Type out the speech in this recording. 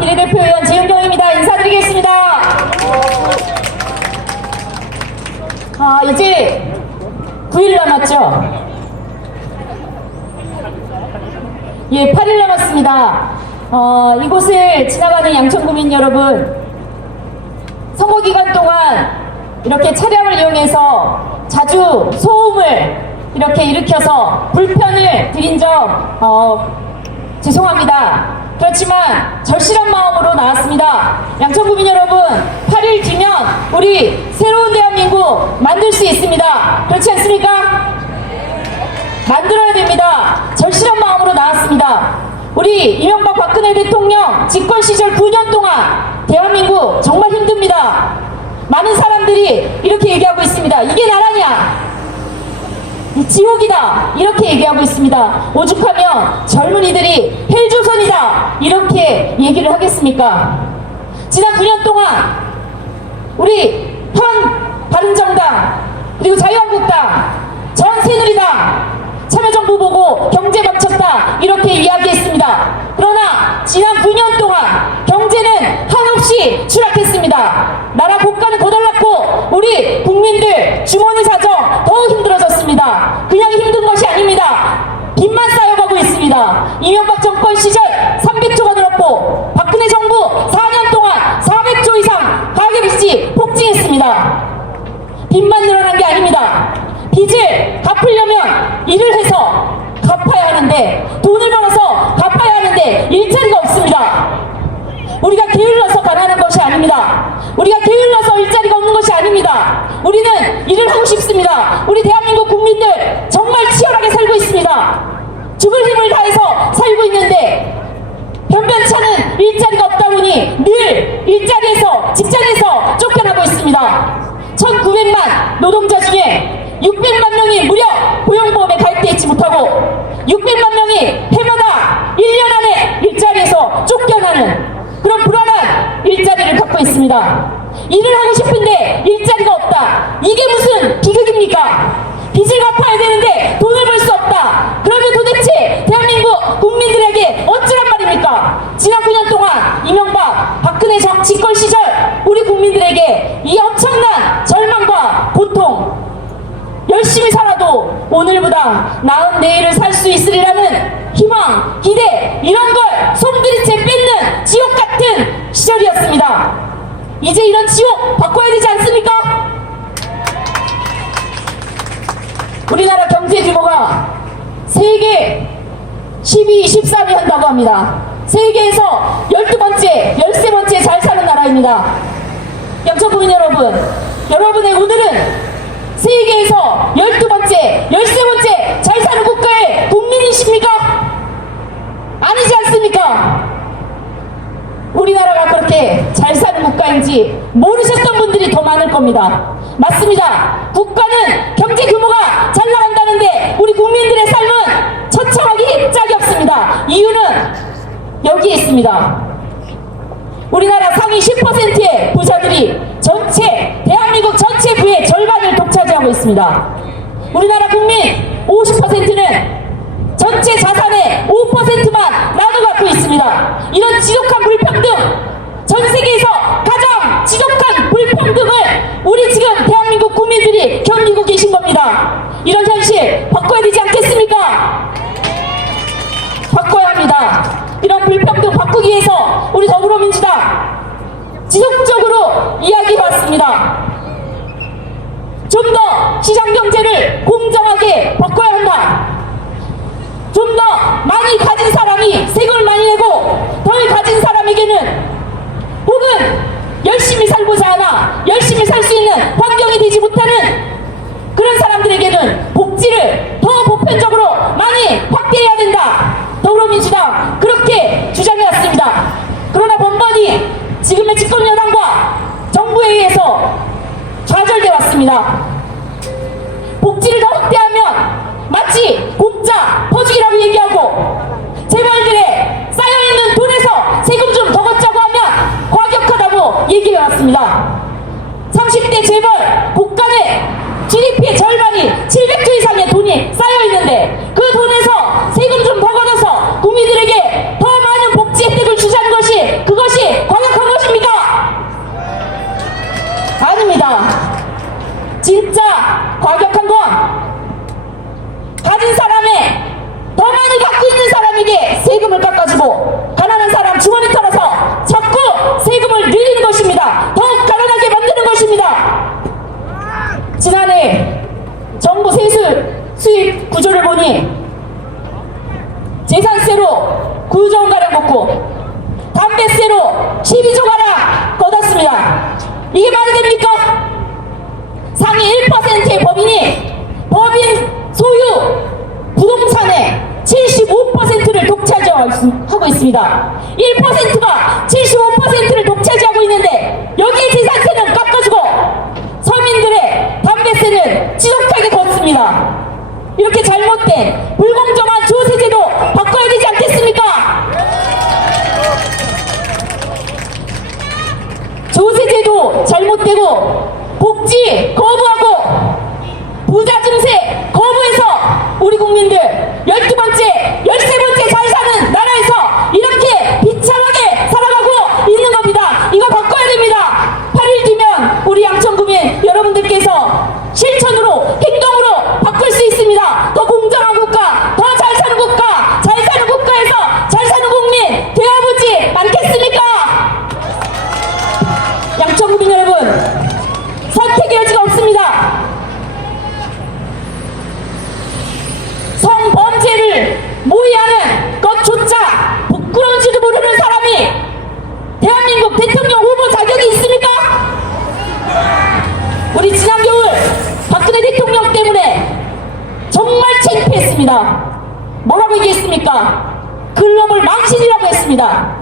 비례대표의원 재윤경입니다. 인사드리겠습니다. 이제 9일 남았죠? 예, 8일 남았습니다. 이곳을 지나가는 양천구민 여러분, 선거 기간 동안 이렇게 차량을 이용해서 자주 소음을 이렇게 일으켜서 불편을 드린 점 죄송합니다. 그렇지만 절실한 마음으로 나왔습니다. 양천구민 여러분, 8일 뒤면 우리 새로운 대한민국 만들 수 있습니다. 그렇지 않습니까? 만들어야 됩니다. 절실한 마음으로 나왔습니다. 우리 이명박 박근혜 대통령 집권 시절 9년 동안 대한민국 정말 힘듭니다. 많은 사람들이 이렇게 얘기하고 있습니다. 이게 나라냐? 지옥이다, 이렇게 얘기하고 있습니다. 오죽하면 젊은이들이 헬조선이다, 이렇게 얘기를 하겠습니까? 지난 9년 동안 우리 현 바른정당 그리고 자유한국당 전 새누리당 참여정부 보고 경제 멈췄다, 이렇게 이야기했습니다. 그러나 지난 9년 동안 경제는 한없이 추락했습니다. 나라 국가는 거덜났고 우리 국민들 주머니 사정 더 힘들어졌습니다. 그냥 힘든 것이 아닙니다. 빚만 쌓여가고 있습니다. 이명박 정권 시절 300조가 늘었고 박근혜 정부 4년 동안 400조 이상 가계빚이 폭증했습니다. 빚만 늘어난 게 아닙니다. 빚을 갚으려면 일을 해서 갚아야 하는데, 돈을 벌어서 갚아야 하는데 일자리가 없습니다. 우리가 게을러서 가난한 것이 아닙니다. 우리가 게을러서 일자리가 없는 것이 아닙니다. 우리는 일을 하고 싶습니다. 우리 대한민국 국민들 정말 치열하게 살고 있습니다. 죽을 힘을 다해서 살고 있는데 변변찮은 일자리가 없다 보니 늘 일자리에서, 직장에서 쫓겨나고 있습니다. 1900만 노동자 중에 600만 명이 무려 고용보험에 가입되어 있지 못하고 600만 명이 해마다 1년 안에 일자리에서 쫓겨나는 그런 불안한 일자리를 갖고 있습니다. 일을 하고 싶은데 일자리가 없다. 이게 무슨 비극입니까? 빚을 갚아야 되는데 돈을 벌 수 없다. 그러면 도대체 대한민국 국민들에게 어쩌란 말입니까? 지난 9년 동안 이명박, 박근혜 정치권 시절 우리 국민들에게 이 엄청난 절망과 고통, 열심히 살아도 오늘보다 나은 내일을 살 수 있으리라는 희망, 기대, 이런 걸 손들이채 뺏는 지옥 같은 시절이었습니다. 이제 이런 지옥 바꿔야 되지 않습니까? 우리나라 경제 규모가 세계 12, 13위 한다고 합니다. 세계에서 12번째, 13번째 잘 사는 나라입니다. 양천구민 여러분, 여러분의 오늘은 세계에서 12번째, 13번째 잘 사는 국가의 국민이십니까? 아니지 않습니까? 우리나라가 그렇게 잘 사는 국가인지 모르셨던 분들이 더 많을 겁니다. 맞습니다. 국가는 경제 규모가 잘 나간다는데 우리 국민들의 삶은 처참하기 짝이 없습니다. 이유는 여기에 있습니다. 우리나라 상위 10%의 부자들이 전체 대한민국 전체 부의 절반을 독차지하고 있습니다. 우리나라 국민 50%는 전체 자산의 5%만 나눠 갖고 있습니다. 이런 지독한 불평등, 전 세계에서 가장 지독한 불평등을 우리 지금 대한민국 국민들이 견디고 계신 겁니다. 이런 현실 바꿔야 되지 않겠습니까? 바꿔야 합니다. 이런 불평등 바꾸기 위해서 우리 더불어민주당 지속적으로 이야기해왔습니다. 좀 더 시장경제를 공정하게 바꿔야 한다. 좀 더 많이 가진 사람이 세금을 많이 내고 덜 가진 사람에게는 혹은 열심히 살고자 하나 열심히 살 수 있는 환경이 되지 못하는 그런 사람들에게는 복지를 더 보편적으로 많이 확대해야 된다. 더불어민주당 그렇게 주장해왔습니다. 그러나 번번이 지금의 집권여당과 정부에 의해서 좌절돼 왔습니다. 복지를 더 확대하면 마치 공짜 퍼주기라고 얘기하고 재벌들의 쌓여있는 돈에서 세금 좀 더 걷자고 하면 과격하다고 얘기해왔습니다. 30대 재벌 국간의 GDP의 절반이 700조 이상의 돈이 쌓여있는데 그 돈에서 세금 좀 더 걷어서 국민들에게 더 많은 복지 혜택을 주자는 것이, 그것이 월세로 12조 가량 걷었습니다. 이게 말이 됩니까? 상위 1%의 법인이 법인 소유 부동산의 75%를 독차지하고 있습니다. 1%가 75%를 독차지하고 있는데 여기에 재산세는 깎아주고 서민들의 담배세는 지독하게 걷습니다. 이렇게 잘못된 불공정한 조세제도 바꿔야 되지 않겠습니까? 조세제도 잘못되고 복지 거부하고 부자 증세 거부해서 우리 국민들 12번째, 13번째 잘 사는 나라에서 이렇게 비참하게 살아가고 있는 겁니다. 이거 바꿔야 됩니다. 8일 뒤면 우리 양천구민 여러분들께서 실천으로 행동으로 바꿀 수 있습니다. 더 공정한 국가, 더 잘 사는 국가, 잘 사는 국가에서 잘 사는 국민 되어보지 않겠습니까? 양천구민 여러분, 선택의 여지가 없습니다. 성범죄를 모의하는 것조차 부끄러운지도 모르는 사람이 대한민국 대통령 후보 자격이 있습니까? 우리 지난 겨울 박근혜 대통령 때문에 정말 창피했습니다. 뭐라고 얘기했습니까? 그놈을 망신이라고 했습니다.